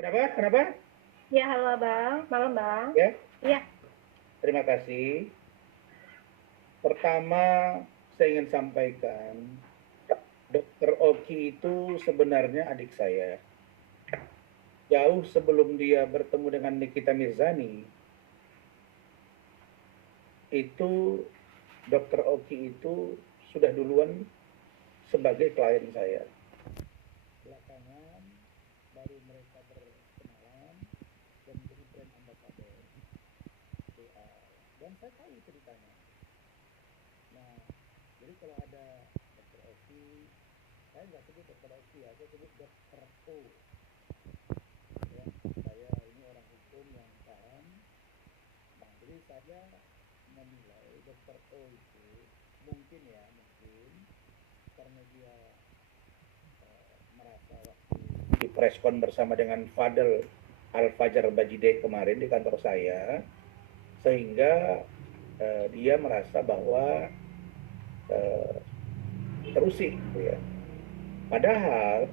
Kenapa? Kenapa? Ya, halo Bang. Malam, Bang. Ya, Iya. terima kasih. Pertama, saya ingin sampaikan, Dokter Oki itu sebenarnya adik saya. Jauh sebelum dia bertemu dengan Nikita Mirzani, itu Dokter Oki itu sudah duluan sebagai klien saya. Belakangan baru mereka berkenalan dan menjadi brand ambassador BA. Dan saya tahu ceritanya. Nah, jadi kalau ada Dokter Oki, saya nggak sebut Dokter Oki ya, saya sebut Dokter O. Ya, saya ini orang hukum yang paham. Nah, jadi saya menilai Dokter O itu mungkin ya, mungkin karena dia merasa waktu di preskon bersama dengan Fadel Al-Fajar Bajide kemarin di kantor saya, sehingga dia merasa bahwa eh, terusik gitu ya. Padahal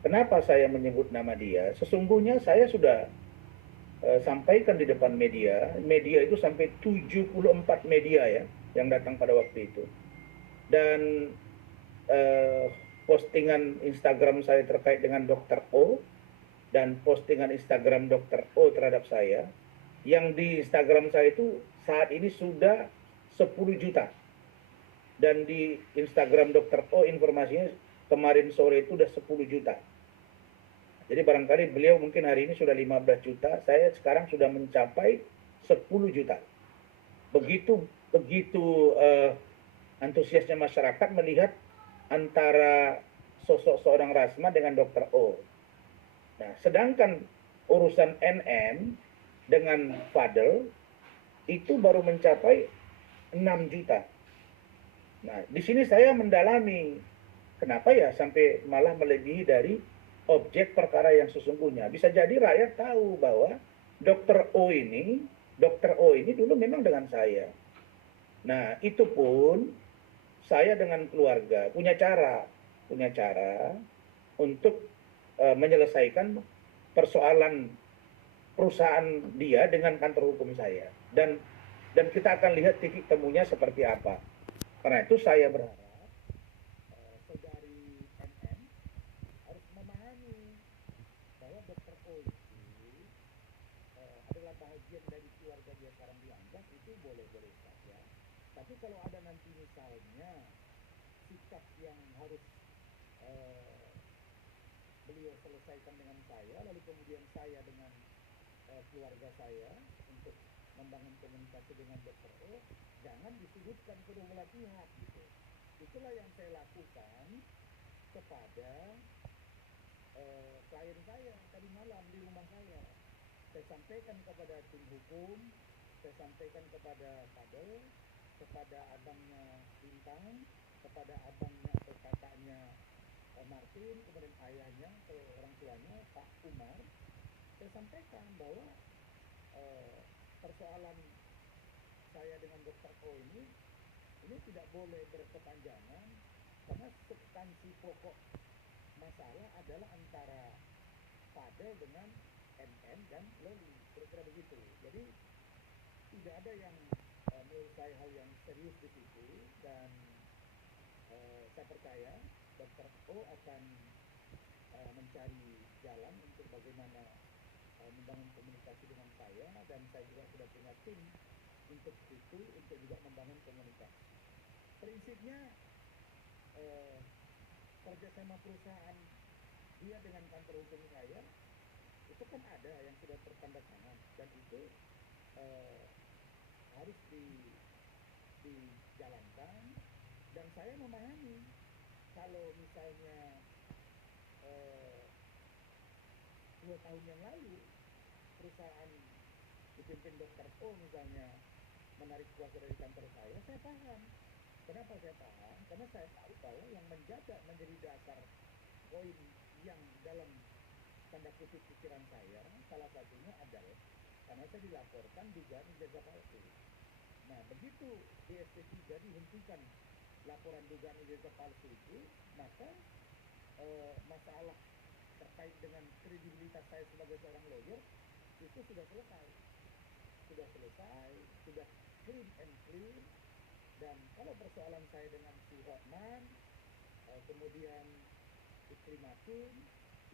kenapa saya menyebut nama dia? Sesungguhnya saya sudah sampaikan di depan media. Media itu sampai 74 media ya yang datang pada waktu itu. Dan eh, postingan Instagram saya terkait dengan Dokter O dan postingan Instagram Dokter O terhadap saya, yang di Instagram saya itu saat ini sudah 10 juta. Dan di Instagram Dokter O informasinya kemarin sore itu sudah 10 juta. Jadi barangkali beliau mungkin hari ini sudah 15 juta, saya sekarang sudah mencapai 10 juta. Begitu begitu antusiasnya masyarakat melihat antara sosok seorang Rasma dengan Dokter O. Nah, sedangkan urusan NN dengan Fadel itu baru mencapai 6 juta. Nah, di sini saya mendalami kenapa ya sampai malah melebihi dari objek perkara yang sesungguhnya. Bisa jadi rakyat tahu bahwa Dokter O ini dulu memang dengan saya. Nah, itu pun saya dengan keluarga punya cara untuk menyelesaikan persoalan perusahaan dia dengan kantor hukum saya. Dan kita akan lihat titik temunya seperti apa. Karena itu saya berharap saudari NN harus memahami bahwa Dokter O itu adalah bagian dari keluarga dia sekarang dianggap, itu boleh-boleh saja. Tapi kalau ada nanti misalnya sikap yang harus eh, beliau selesaikan dengan saya, lalu kemudian saya dengan keluarga saya untuk membangun komunikasi dengan Dokter O, jangan disudutkan kedua belah pihak gitu. Itulah yang saya lakukan kepada klien saya tadi malam di rumah saya. Saya sampaikan kepada tim hukum, saya sampaikan kepada Fadel, kepada abangnya Bintang, kepada abangnya atau kakaknya Martin, kemudian ayahnya atau orang tuanya Pak Umar. Saya sampaikan bahwa persoalan saya dengan Dokter O ini tidak boleh berkepanjangan, karena substansi pokok masalah adalah antara Fadel dengan NN dan Loli, kira-kira begitu. Jadi tidak ada yang menurut saya hal yang serius di situ, dan saya percaya Dokter O akan mencari jalan untuk bagaimana membangun komunikasi dengan saya, dan saya juga sudah punya tim untuk itu, untuk juga membangun komunikasi. Prinsipnya kerjasama perusahaan dia dengan kantor hukum saya itu kan ada yang sudah tertanda tangan, dan itu harus dijalankan. Dan saya memahami kalau misalnya 2 tahun yang lalu perusahaan dipimpin Dokter O misalnya menarik kuasa dari kantor saya paham. Kenapa saya paham? Karena saya tahu bahwa yang menjadi dasar poin yang dalam tanda kutip pikiran saya, salah satunya adalah karena saya dilaporkan dugaan ijazah palsu. Nah, begitu di SP3 dihentikan laporan dugaan ijazah palsu itu, maka masalah terkait dengan kredibilitas saya sebagai seorang lawyer itu sudah selesai, sudah clean and clean. Dan kalau persoalan saya dengan si Hotman, kemudian Ikrimatin,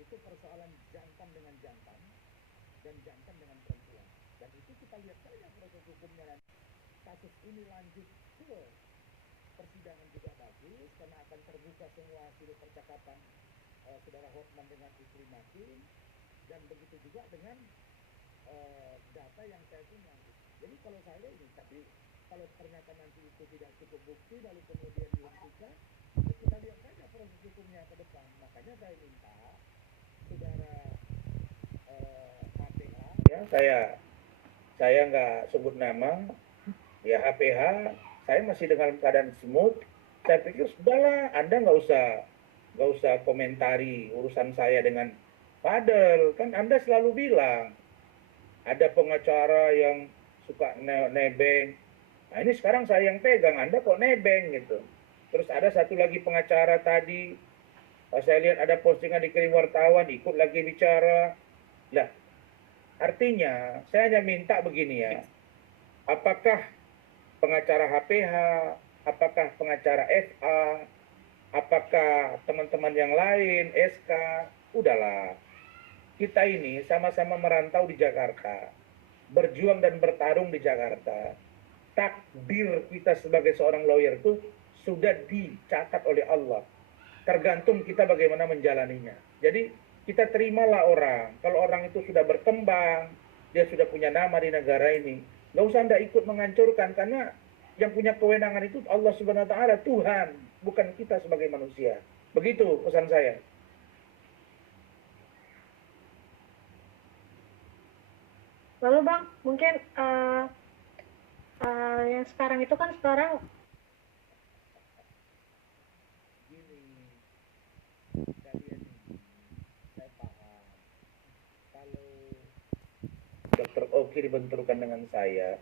itu persoalan jantan dengan jantan dan jantan dengan perempuan. Dan itu kita lihat saja proses hukumnya nanti. Kasus ini lanjut ke persidangan juga bagus, karena akan terbuka semua hasil percakapan saudara Hotman dengan Ikrimatin, dan begitu juga dengan data yang saya punya. Jadi kalau saya ini, tapi kalau ternyata nanti itu tidak cukup bukti lalu kemudian dihentikan, ya kita lihat saja proses hukumnya ke depan. Makanya saya minta saudara HPH, ya saya nggak sebut nama, ya HPH, saya masih dengan keadaan smooth. Saya pikir sudahlah, Anda nggak usah komentari urusan saya dengan Fadel. Kan Anda selalu bilang ada pengacara yang suka nebeng. Nah ini sekarang saya yang pegang, Anda kok nebeng gitu. Terus ada satu lagi pengacara tadi, saya lihat ada postingan dikirim wartawan, ikut lagi bicara. Lah, artinya saya hanya minta begini ya, apakah pengacara HPH, apakah pengacara FA, apakah teman-teman yang lain, SK, udahlah. Kita ini sama-sama merantau di Jakarta, berjuang dan bertarung di Jakarta. Takdir kita sebagai seorang lawyer itu sudah dicatat oleh Allah. Tergantung kita bagaimana menjalaninya. Jadi kita terimalah orang. Kalau orang itu sudah berkembang, dia sudah punya nama di negara ini, nggak usah Anda ikut menghancurkan, karena yang punya kewenangan itu Allah Subhanahu wa Ta'ala, Tuhan, bukan kita sebagai manusia. Begitu pesan saya. Lalu Bang, mungkin yang sekarang itu kan sekarang Gini, kalian ini, saya paham. Kalau Dr. Oki dibenturkan dengan saya,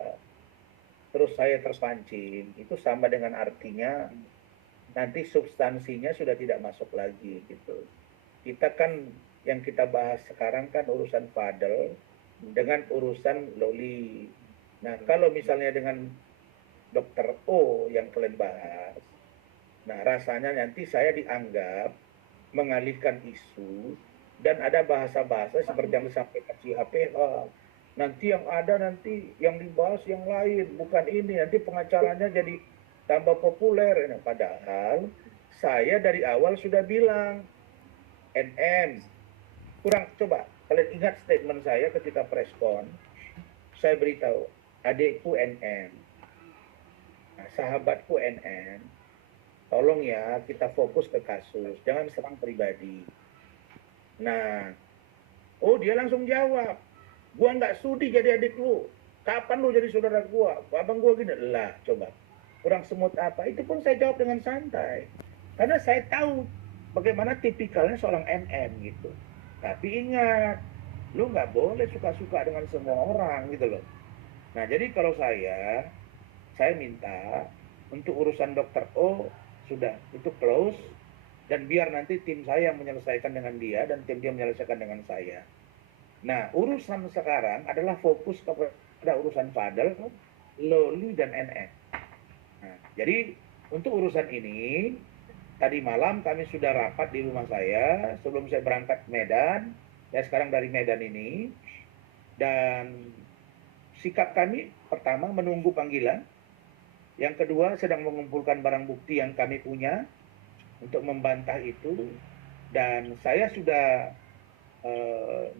terus saya terpancing, itu sama dengan artinya nanti substansinya sudah tidak masuk lagi gitu. Kita kan yang kita bahas sekarang kan urusan Fadel dengan urusan Loli. Nah kalau misalnya dengan Dr. O yang kalian bahas, nah rasanya nanti saya dianggap mengalihkan isu, dan ada bahasa-bahasa seperti yang disampaikan si HPH. Nanti yang ada nanti yang dibahas yang lain, bukan ini, nanti pengacaranya jadi tambah populer. Nah, padahal saya dari awal sudah bilang, NM, kurang, coba kalian ingat statement saya ketika preskon, saya beritahu, adikku NM, nah, sahabatku NM, tolong ya kita fokus ke kasus, jangan serang pribadi. Nah, oh dia langsung jawab, gua nggak sudi jadi adik lu, kapan lu jadi saudara gua, abang gua gini. Lah coba, kurang semut apa? Itu pun saya jawab dengan santai, karena saya tahu bagaimana tipikalnya seorang NM gitu. Tapi ingat, lu nggak boleh suka-suka dengan semua orang gitu loh. Nah jadi kalau saya minta untuk urusan Dr. O sudah itu close, dan biar nanti tim saya menyelesaikan dengan dia dan tim dia menyelesaikan dengan saya. Nah urusan sekarang adalah fokus kepada urusan Fadel, Loli dan NN. Nah, jadi untuk urusan ini tadi malam kami sudah rapat di rumah saya sebelum saya berangkat Medan. Ya sekarang dari Medan ini, dan sikap kami pertama menunggu panggilan, yang kedua sedang mengumpulkan barang bukti yang kami punya untuk membantah itu, dan saya sudah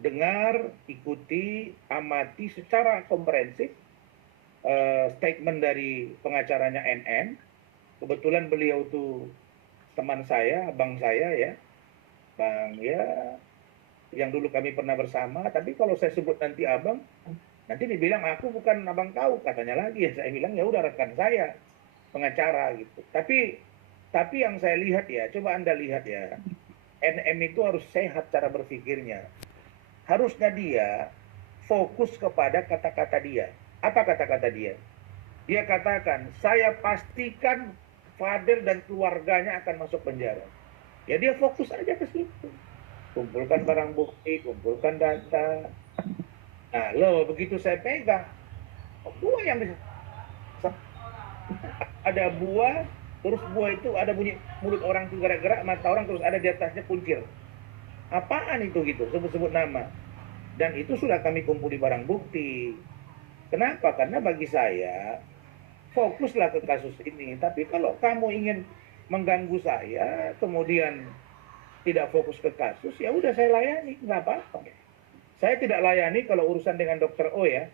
dengar, ikuti, amati secara komprehensif statement dari pengacaranya NN. Kebetulan beliau tuh teman saya, abang saya ya, bang ya, yang dulu kami pernah bersama. Tapi kalau saya sebut nanti abang, nanti dibilang aku bukan abang kau, katanya lagi. Ya saya bilang ya udah rekan saya, pengacara gitu. Tapi yang saya lihat ya, coba Anda lihat ya, NM itu harus sehat cara berpikirnya. Harusnya dia fokus kepada kata-kata dia. Apa kata-kata dia? Dia katakan, saya pastikan Fadel dan keluarganya akan masuk penjara. Ya dia fokus aja ke situ. kumpulkan barang bukti, kumpulkan data. Nah, begitu saya pegang, buah yang bisa, ada buah, terus buah itu ada bunyi mulut orang tuh gerak-gerak, mata orang terus ada di atasnya kuncir. Apaan itu gitu, sebut-sebut nama. Dan itu sudah kami kumpuli barang bukti. Kenapa? Karena bagi saya, fokuslah ke kasus ini. Tapi kalau kamu ingin mengganggu saya, kemudian tidak fokus ke kasus, ya udah saya layani, nggak apa-apa. Saya tidak layani kalau urusan dengan dokter O ya.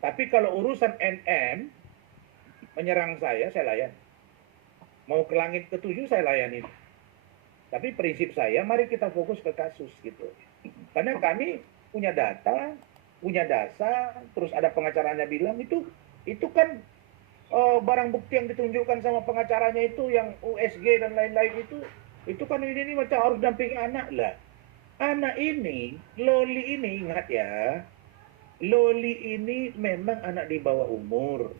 Tapi kalau urusan NM menyerang saya layani. Mau ke langit ketujuh saya layani. Tapi prinsip saya, mari kita fokus ke kasus gitu. Karena kami punya data, punya dasar, terus ada pengacaranya bilang itu kan barang bukti yang ditunjukkan sama pengacaranya itu yang USG dan lain-lain itu kan ini macam harus dampingi anak lah. Anak ini, Loli ini, ingat ya, Loli ini memang anak di bawah umur.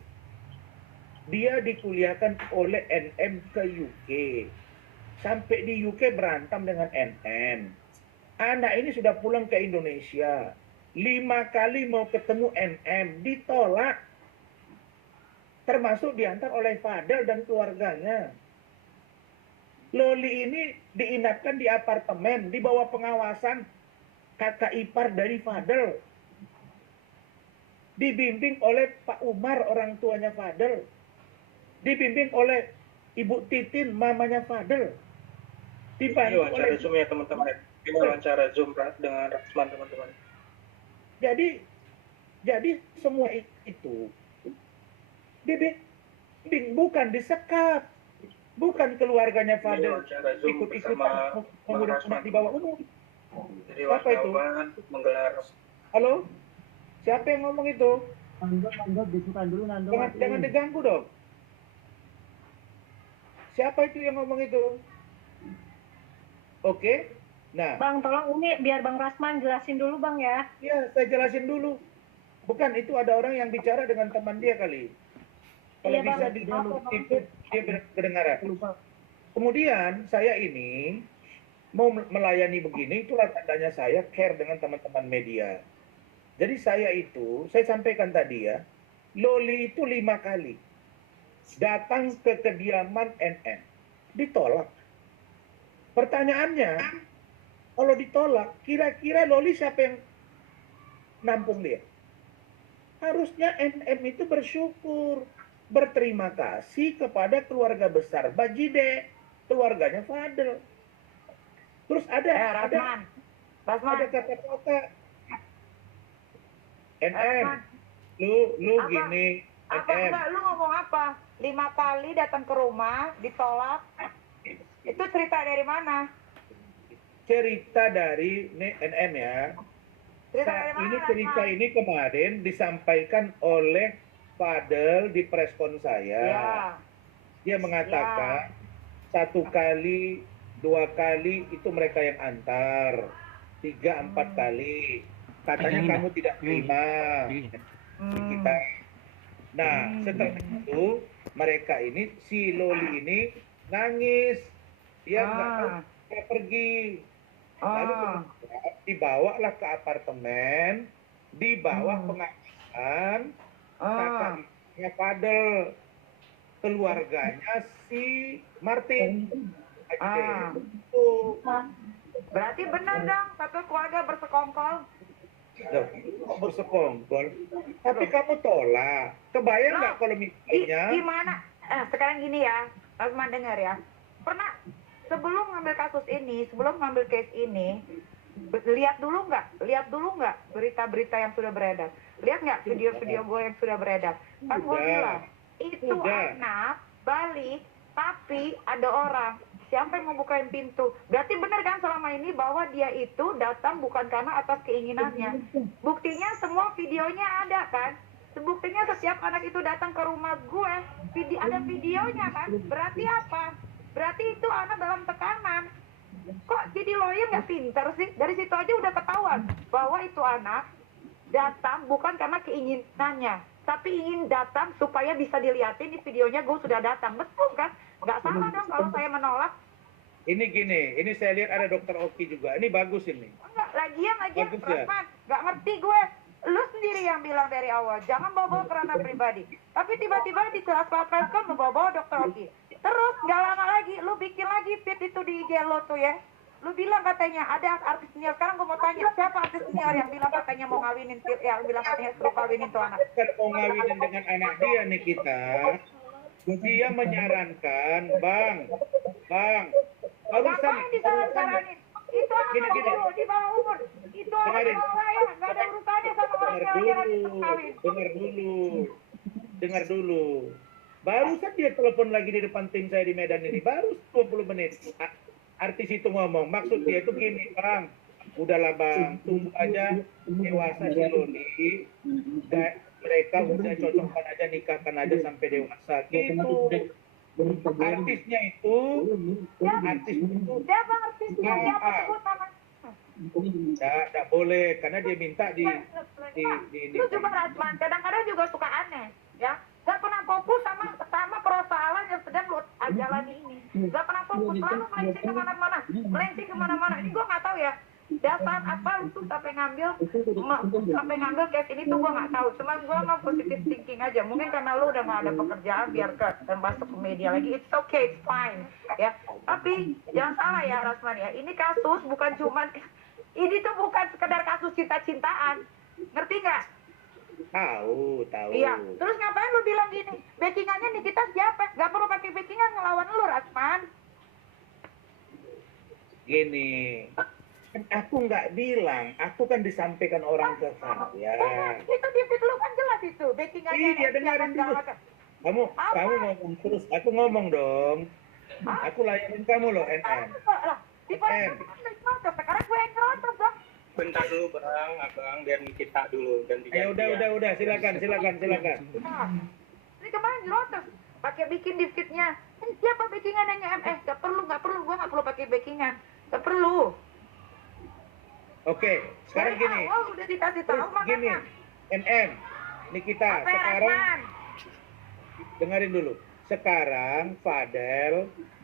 Dia dikuliahkan oleh NM ke UK. Sampai di UK berantem dengan NM. Anak ini sudah pulang ke Indonesia. 5 kali mau ketemu NM, ditolak. Termasuk diantar oleh Fadel dan keluarganya. Loli ini diinapkan di apartemen, di bawah pengawasan kakak ipar dari Fadel. Dibimbing oleh Pak Umar, orang tuanya Fadel. Dibimbing oleh Ibu Titin, mamanya Fadel. Ini wawancara Zoom ya teman-teman. Ini wawancara Zoom dengan Rasman teman-teman. Jadi semua itu dibimbing, bukan disekap. Bukan keluarganya Fadel ikut-ikutan mengurus anak di bawah umur. Jadi wartawan menggelar. Halo? Siapa yang ngomong itu? Nando, bisukan dulu Nando. Jangan diganggu dong. Siapa itu yang ngomong itu? Oke. Nah, Bang, tolong ini biar Bang Rasman jelasin dulu Bang ya. Ya, saya jelasin dulu. Bukan, itu ada orang yang bicara dengan teman dia kali. Kalau Iya, bisa Bang. itu dia kedengaran. Kemudian saya ini mau melayani begini, itulah tandanya saya care dengan teman-teman media. Jadi saya sampaikan tadi ya, Loli itu 5 kali datang ke kediaman NN, ditolak. Pertanyaannya, kalau ditolak, kira-kira Loli siapa yang nampung dia? Harusnya NM itu bersyukur, berterima kasih kepada keluarga besar Bajide, keluarganya Fadel. Terus ada kata-kata NM, lu gini, NM. Lu ngomong apa? 5 kali datang ke rumah, ditolak. Itu cerita dari mana? Cerita dari NM ya. Cerita ini kemarin disampaikan oleh Fadel di preskon saya. Ya. Dia mengatakan 1 kali, 2 kali itu mereka yang antar, 3, 4 kali. Katanya kamu tidak terima kita. Nah, setelah itu mereka ini, si Loli ini nangis. Dia nggak mau dia pergi. Lalu dibawalah ke apartemen, di bawah pengawasan kakaknya Fadel, keluarganya si Martin. Berarti benar dong, satu keluarga bersekongkol. Bersekongkol. Tapi kamu tolak. Kebayang nggak kalau misalnya? Gimana? Sekarang gini ya, Rasman dengar ya. Pernah sebelum ngambil kasus ini, sebelum ngambil case ini, lihat dulu nggak berita-berita yang sudah beredar? Lihat nggak video-video gue yang sudah beredar? Kan gue bilang, itu anak balik, tapi ada orang. Siapa yang mau bukain pintu? Berarti benar kan selama ini bahwa dia itu datang bukan karena atas keinginannya. Buktinya semua videonya ada kan? Buktinya setiap anak itu datang ke rumah gue, ada videonya kan? Berarti apa? Berarti itu anak dalam tekanan. Kok jadi lawyer nggak pintar sih? Dari situ aja udah ketahuan bahwa itu anak datang bukan karena keinginannya, tapi ingin datang supaya bisa dilihatin di videonya gue sudah datang. Betul kan? Nggak salah dong kalau saya menolak. Ini gini, ini saya lihat ada Dokter Oki juga. Ini bagus ini. Enggak, lagian Bagus ya? Rasman, nggak ngerti gue. Lu sendiri yang bilang dari awal, jangan bawa-bawa kerana pribadi. Tapi tiba-tiba di kelas-kelas kan lu bawa-bawa Dokter Oki. Terus nggak lama lagi, lu bikin lagi feed itu di IG lo tuh ya. Lu bilang katanya ada artis senior. Sekarang gue mau tanya, siapa artis senior yang bilang katanya mau ngawinin, yang bilang katanya suruh kawinin tuh anak? Bukan mau ngawinin dengan anak dia nih kita. Dia menyarankan, Bang, barusan, Ngapain disaran-saranin? Itu anak dulu, di bawah umur. Itu anak Dengerin. bawah saya, nggak ada urusannya sama orang dengar yang lagi dulu, kawin. dengar dulu. Barusan dia telepon lagi di depan tim saya di Medan ini, baru 20 menit. Artis itu ngomong, maksud dia itu gini, Bang, udahlah Bang, tunggu aja dewasa si Loli, mereka udah cocokkan aja, nikahkan aja sampai dewasa, gitu. Artisnya itu, Siapa artisnya? Siapa sebut nama? tidak boleh, karena dia minta di Lu juga Rasman, kadang-kadang juga suka aneh, ya. Gak pernah fokus sama persoalan yang sedang lu jalani ini. Gak pernah fokus, selalu melenceng kemana-mana. Ini gue nggak tahu ya. Dasar apa lu sampai ngambil case ini tuh gue nggak tahu. Cuma gue mau positive thinking aja. Mungkin karena lu udah nggak ada pekerjaan, biarkan dan masuk ke media lagi. It's okay, it's fine, ya. Tapi jangan salah ya Rasman ya. Ini kasus bukan cuman ini tuh bukan sekedar kasus cinta-cintaan. Ngerti nggak? Tahu. Iya. Terus ngapain lu bilang gini? Backingannya nih kita siapa? Gak perlu pakai backingan ngelawan lu, Rasman. Gini, kan aku nggak bilang, aku kan disampaikan orang ke saya. Itu di feed lu kan jelas itu. Backingannya Iya, dengerin dulu. Kamu ngomong terus, aku ngomong dong. Aku layanin kamu loh, NN. Di forum sekarang gue yang ngerotos dong. Bentar dulu Bang, Abang, biar Nikita dulu dan Ya udah, silakan. Nah, ini kemarin ngerotos. Pakai bikin di feednya. Siapa backingannya MS? Gak perlu. Gue gak perlu pakai backingan. Gak perlu. Oke, sekarang Dari gini. awal udah dikasih tahu Gini, makanya. NN, Nikita, Apa ya, sekarang Rasman? dengerin dulu. Sekarang Fadel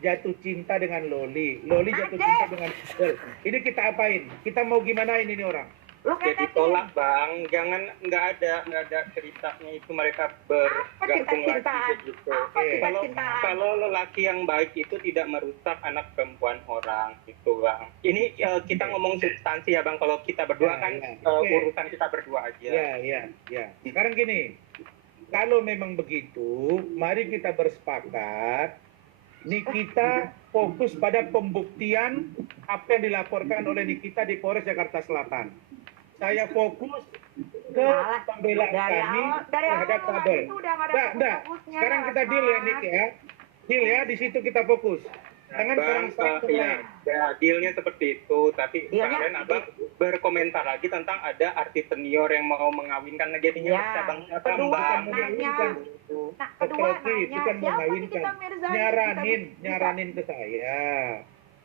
jatuh cinta dengan Loli jatuh Ajay. cinta dengan Fadel. Ini kita apain? Kita mau gimanain ini orang? Lu kayak Jadi tolak Bang, jangan nggak ada ceritanya itu mereka bergabung lagi cinta-cintaan? gitu. Apa cinta-cintaan? Kalau lelaki yang baik itu tidak merusak anak perempuan orang gitu Bang. Ini kita ngomong substansi ya Bang. Kalau kita berdua kan Oke. urusan kita berdua aja. Ya. Sekarang gini, kalau memang begitu, mari kita bersepakat. Nikita fokus pada pembuktian apa yang dilaporkan oleh Nikita di Polres Jakarta Selatan. Saya fokus ke pembelaan kami terhadap Fadel. Enggak. Sekarang kita deal ya, Nik ya. Deal ya, di situ kita fokus. Jangan serang-serang Ya, dealnya seperti itu. Tapi kemarin Abang berkomentar lagi tentang ada artis senior yang mau mengawinkan. Jadinya Abang kedua Bang. nanya. Nah, kedua itu nanya, kan siapa mengawinkan. Nikita Mirzani? Nyaranin ke saya.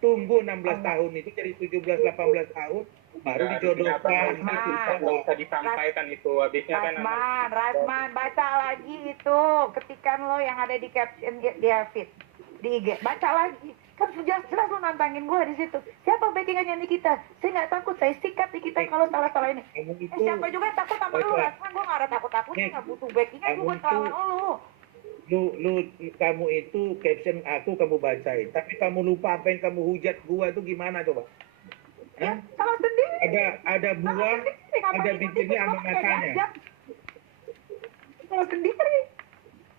Tunggu 16 tahun itu jadi 17-18 tahun baru dijodohkan. Nggak usah disampaikan itu. Habisnya kan Rasman, baca lagi itu ketikan lo yang ada di caption dia feed di IG. Baca lagi. Kan jelas lo nantangin gue di situ. Siapa backingannya Nikita? Saya nggak takut, saya sikat Nikita kalau salah-salah ini. Siapa juga yang takut sama lu, Rasman? Gue nggak ada takut-takutnya, nggak butuh backingan gue buat lawan lu. Kamu itu caption aku kamu bacain, tapi kamu lupa apa yang kamu hujat gua itu gimana coba? Ya, salah sendiri. Ada buah, ada bibirnya sama matanya. Salah sendiri.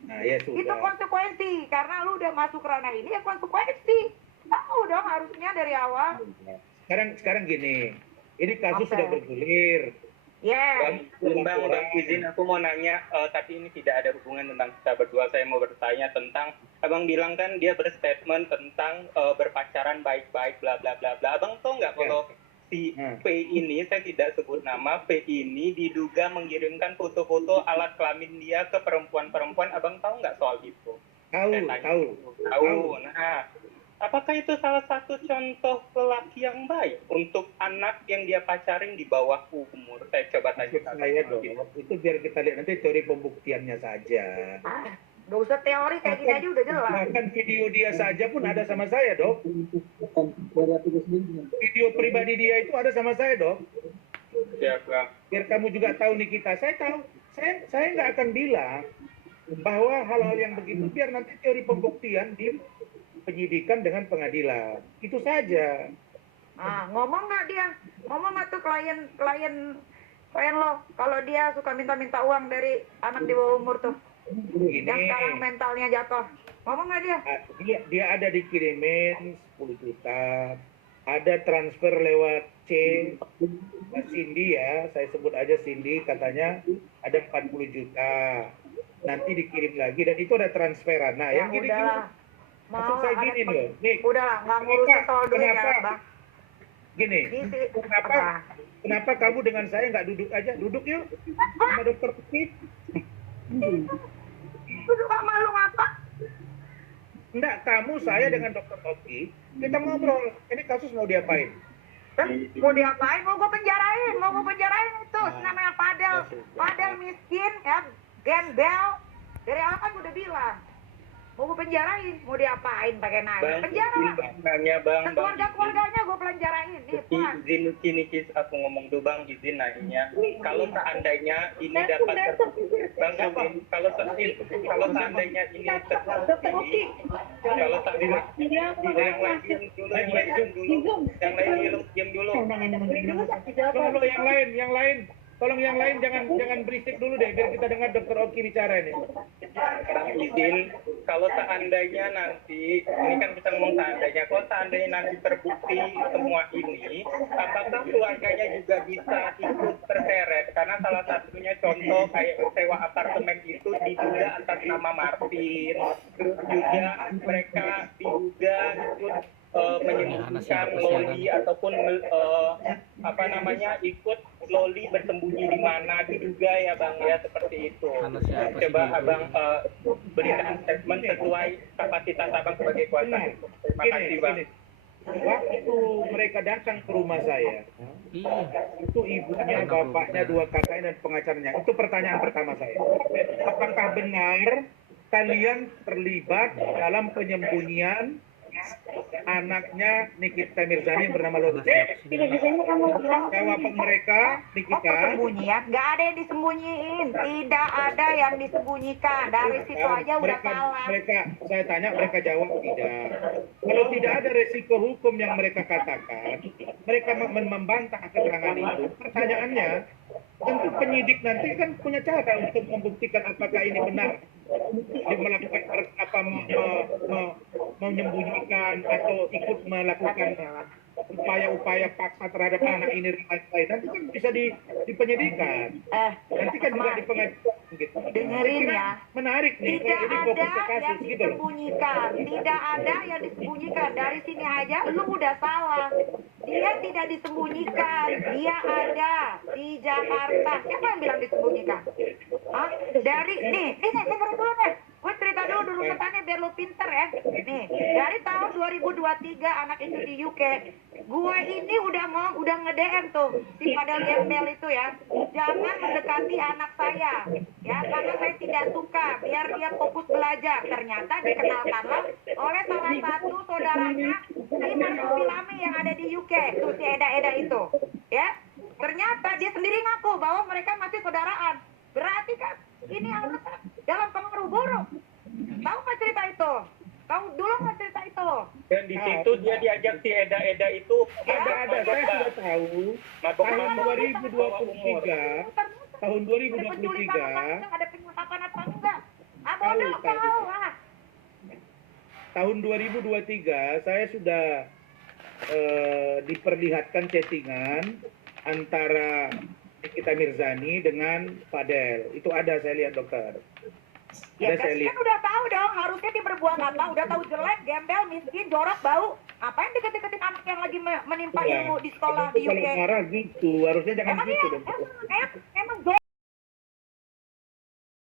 Nah ya Itu sudah. konsekuensi, karena lu udah masuk ranah ini ya konsekuensi. Tahu dong harusnya dari awal. Sekarang gini, ini kasus Apa? sudah bergulir. Yeah. Bang, izin aku mau nanya, tapi ini tidak ada hubungan tentang kita berdua. Saya mau bertanya tentang, Abang bilang kan dia berstatement tentang berpacaran baik-baik, bla bla bla bla. Abang tahu nggak kalau si P ini, saya tidak sebut nama, P ini diduga mengirimkan foto-foto alat kelamin dia ke perempuan-perempuan. Abang tahu nggak soal itu? Tahu. Nah, apakah itu salah satu contoh lelaki yang baik untuk anak yang dia pacarin di bawah umur? Saya coba tanya. Saya dong, itu biar kita lihat nanti teori pembuktiannya saja. Gak usah teori kayak gini aja udah jelas. Bahkan video dia saja pun ada sama saya, Dok. Video pribadi dia itu ada sama saya, Dok. Siap, Bang. Biar kamu juga tahu Nikita, saya tahu. Saya nggak akan bilang bahwa hal-hal yang begitu biar nanti teori pembuktian di penyidikan dengan pengadilan. Itu saja. Ngomong nggak dia? Ngomong nggak tuh klien lo kalau dia suka minta-minta uang dari anak di bawah umur tuh? Begini, Yang sekarang mentalnya jatuh. Ngomong nggak dia? dia ada dikirimin 10 juta, ada transfer lewat Cindy ya, saya sebut aja Cindy, katanya ada 40 juta, nanti dikirim lagi, dan itu ada transferan. Nah, yang gini-gini, maksud saya gini loh, nih, udahlah, nggak ngurusin soal duit ya, Bang. Gini, kenapa kamu dengan saya nggak duduk aja? Duduk yuk, sama dokter Peti. Duduk sama lu ngapa? Enggak, kamu, saya dengan dokter Oki, kita ngobrol, ini kasus mau diapain? Mau diapain? Mau gue penjarain itu. Namanya Fadel miskin ya, gembel. Dari awal kan udah bilang mau gue penjarain, mau diapain pakai nanya? Penjara. Nanya, Bang. Keluarganya gue penjarain. Nih, Puan. Izin Nikis, aku ngomong dulu, Bang. Izin nanya. Kalau seandainya ini dapat terbukti, Bang, kalau seandainya ini terbukti, kalau seandainya yang lain diam dulu. Tolong yang lain jangan berisik dulu deh, biar kita dengar dokter Oki bicara ini. Bang, izin, kalau seandainya nanti, ini kan kita ngomong seandainya, kalau seandainya nanti terbukti semua ini, apakah keluarganya juga bisa ikut terseret? Karena salah satunya contoh kayak sewa apartemen itu diduga atas nama Martin, terus juga mereka diduga ikut menyembunyikan Loli ataupun ikut Loli bersembunyi di mana diduga ya, Bang, ya, seperti itu. Coba Abang berikan statement sesuai kapasitas Abang sebagai kuasa. Terima kasih, Bang. Waktu mereka datang ke rumah saya, itu ibunya, bapaknya, 2 kakaknya dan pengacaranya. Itu pertanyaan pertama saya. Apakah benar kalian terlibat dalam penyembunyian anaknya Nikita Mirzani yang bernama Loli? Jawaban mereka, Nikita, Persembunyian? Nggak ada yang disembunyiin. Tidak ada yang disembunyikan. Dari situ aja udah salah. Saya tanya, mereka jawab tidak. Kalau tidak ada resiko hukum yang mereka katakan, mereka membantah keterangan itu. Pertanyaannya, tentu penyidik nanti kan punya cara untuk membuktikan apakah ini benar dia melakukan menyembunyikan atau ikut melakukan upaya-upaya paksa terhadap anak ini dan lain-lain. Nanti kan bisa di penyidikan. Nanti kan juga di pengadilan gitu. Dengerin ya. Menarik nih. Tidak ini ada fokus ke kasus, yang gitu loh. disembunyikan. Tidak ada yang disembunyikan. Dari sini aja lu udah salah. Dia tidak disembunyikan. Dia ada di Jakarta. Siapa yang bilang disembunyikan? Dari nih dengerin dulu nih. Gue cerita dulu kesannya biar lo pinter ya. Nih, dari tahun 2023 anak itu di UK, gue ini udah nge-DM tuh si Fadel Gembel itu ya. Jangan mendekati anak saya, ya, karena saya tidak suka. Biar dia fokus belajar. Ternyata dikenalkanlah oleh salah satu saudaranya di Marsupilami yang ada di UK, tuh si Eda itu, ya. Ternyata dia sendiri ngaku bahwa mereka masih saudaraan. Berarti kan ini anak dalam pengaruh buruk. Tahu nggak cerita itu? Tahu dulu nggak cerita itu? Dan di situ dia diajak si Eda itu Ada, saya sudah tahu. Tahun 2023, ada penyekapan apa enggak? Bodoh kau lah. Tahun 2023 saya sudah diperlihatkan chattingan antara Nikita Mirzani dengan Fadel. Itu ada, saya lihat, dokter. Ya kan udah tahu dong, harusnya dia berbuat apa? Udah tahu jelek, gembel, miskin, jorok, bau. Apa yang deket-deketin anak yang lagi menimpa ilmu di sekolah di UK? Kalau marah gitu, harusnya jangan gitu dong.